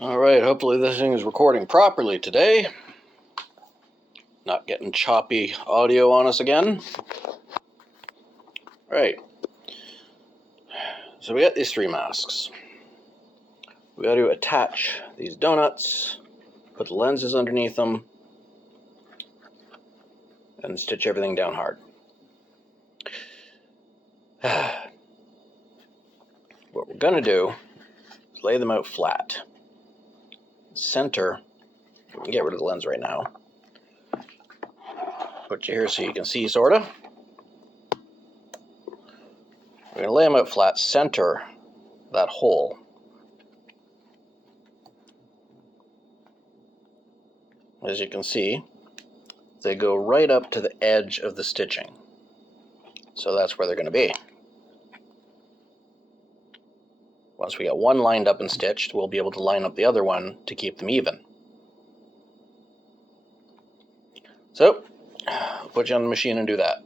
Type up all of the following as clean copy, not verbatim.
Alright, hopefully this thing is recording properly today. Not getting choppy audio on us again. Right. So we got these three masks. We got to attach these donuts, put the lenses underneath them, and stitch everything down hard. What we're going to do is lay them out flat. Center, we can get rid of the lens right now. Put you here so you can see, sort of. We're going to lay them out flat, center that hole. As you can see, they go right up to the edge of the stitching. So that's where they're going to be. Once we got one lined up and stitched, we'll be able to line up the other one to keep them even. So, I'll put you on the machine and do that.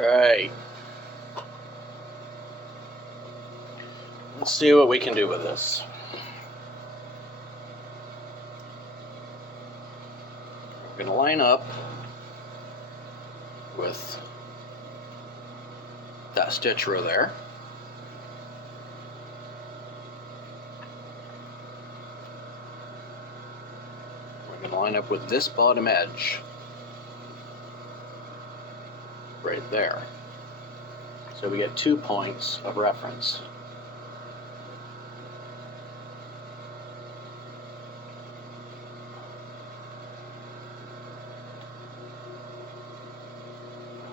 Alright. Let's see what we can do with this. We're going to line up with that stitch row there. We're going to line up with this bottom edge right there. So we get 2 points of reference.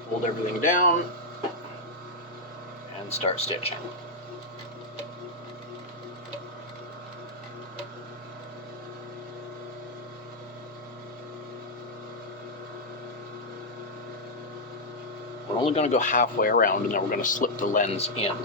Hold everything down and start stitching. We're only going to go halfway around and then we're going to slip the lens in.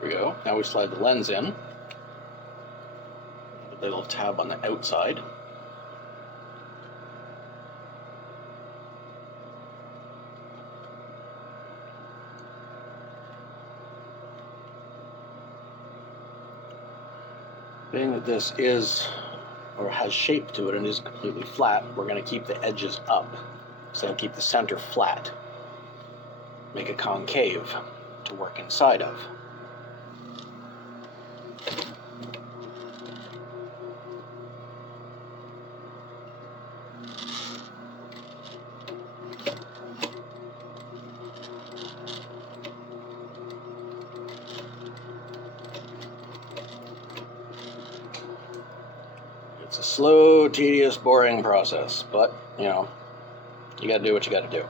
There we go. Now we slide the lens in. The little tab on the outside. Being that this is, or has shape to it and is completely flat, we're going to keep the edges up. So keep the center flat. Make a concave to work inside of. It's a slow, tedious, boring process, but, you know, you gotta do what you gotta do.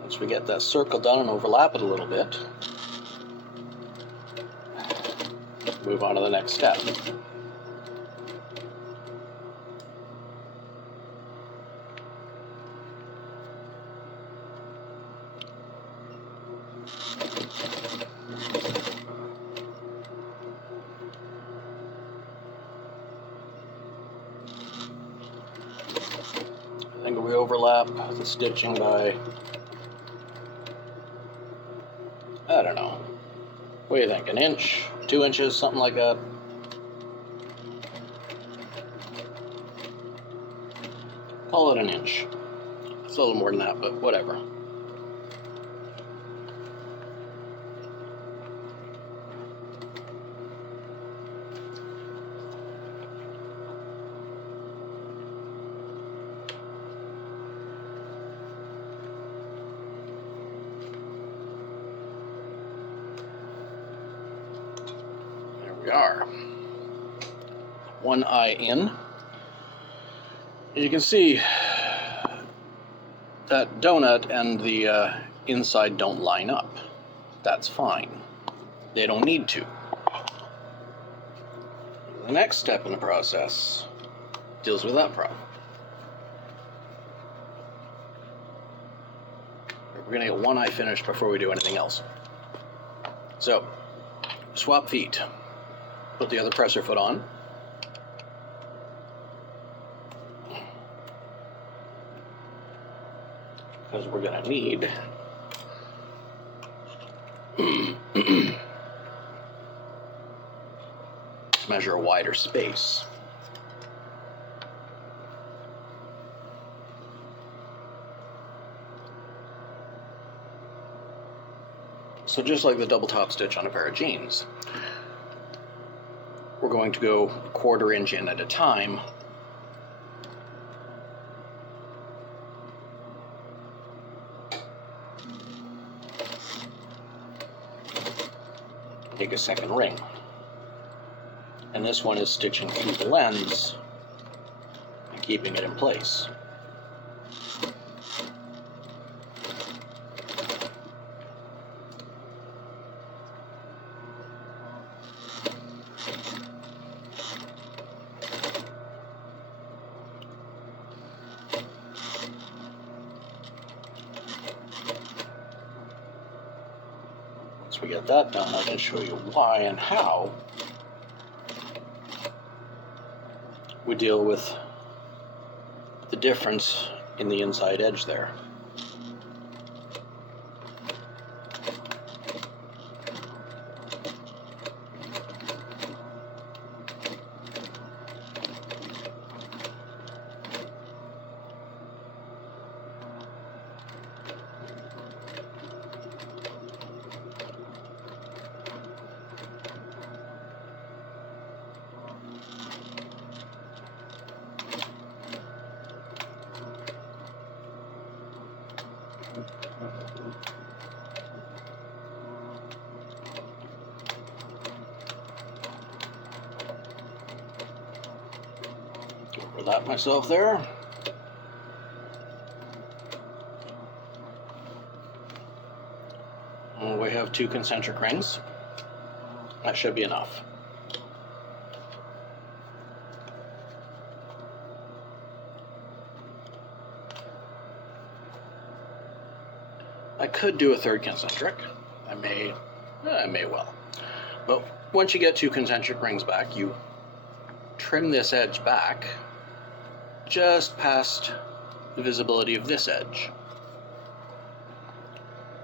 Once we get that circle done and overlap it a little bit, move on to the next step. overlap the stitching by, I don't know, what do you think, an inch, 2 inches, something like that? Call it an inch. It's a little more than that, but whatever. We are. One eye in. As you can see, that donut and the inside don't line up. That's fine. They don't need to. The next step in the process deals with that problem. We're going to get one eye finished before we do anything else. So, swap feet. Put the other presser foot on. Because we're going to need to measure a wider space. So just like the double top stitch on a pair of jeans, we're going to go 1/4 inch in at a time. Take a second ring. And this one is stitching through the lens and keeping it in place. Once we get that done, I can show you why and how we deal with the difference in the inside edge there. Overlap myself there. And we have 2 concentric rings. That should be enough. I could do a 3rd concentric. I may well. But once you get 2 concentric rings back, you trim this edge back just past the visibility of this edge.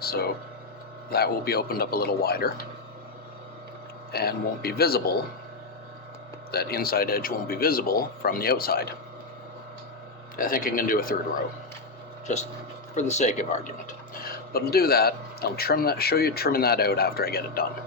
So that will be opened up a little wider and won't be visible. That inside edge won't be visible from the outside. I think I can do a 3rd row, just for the sake of argument. But I'll do that. I'll trim that, show you trimming that out after I get it done.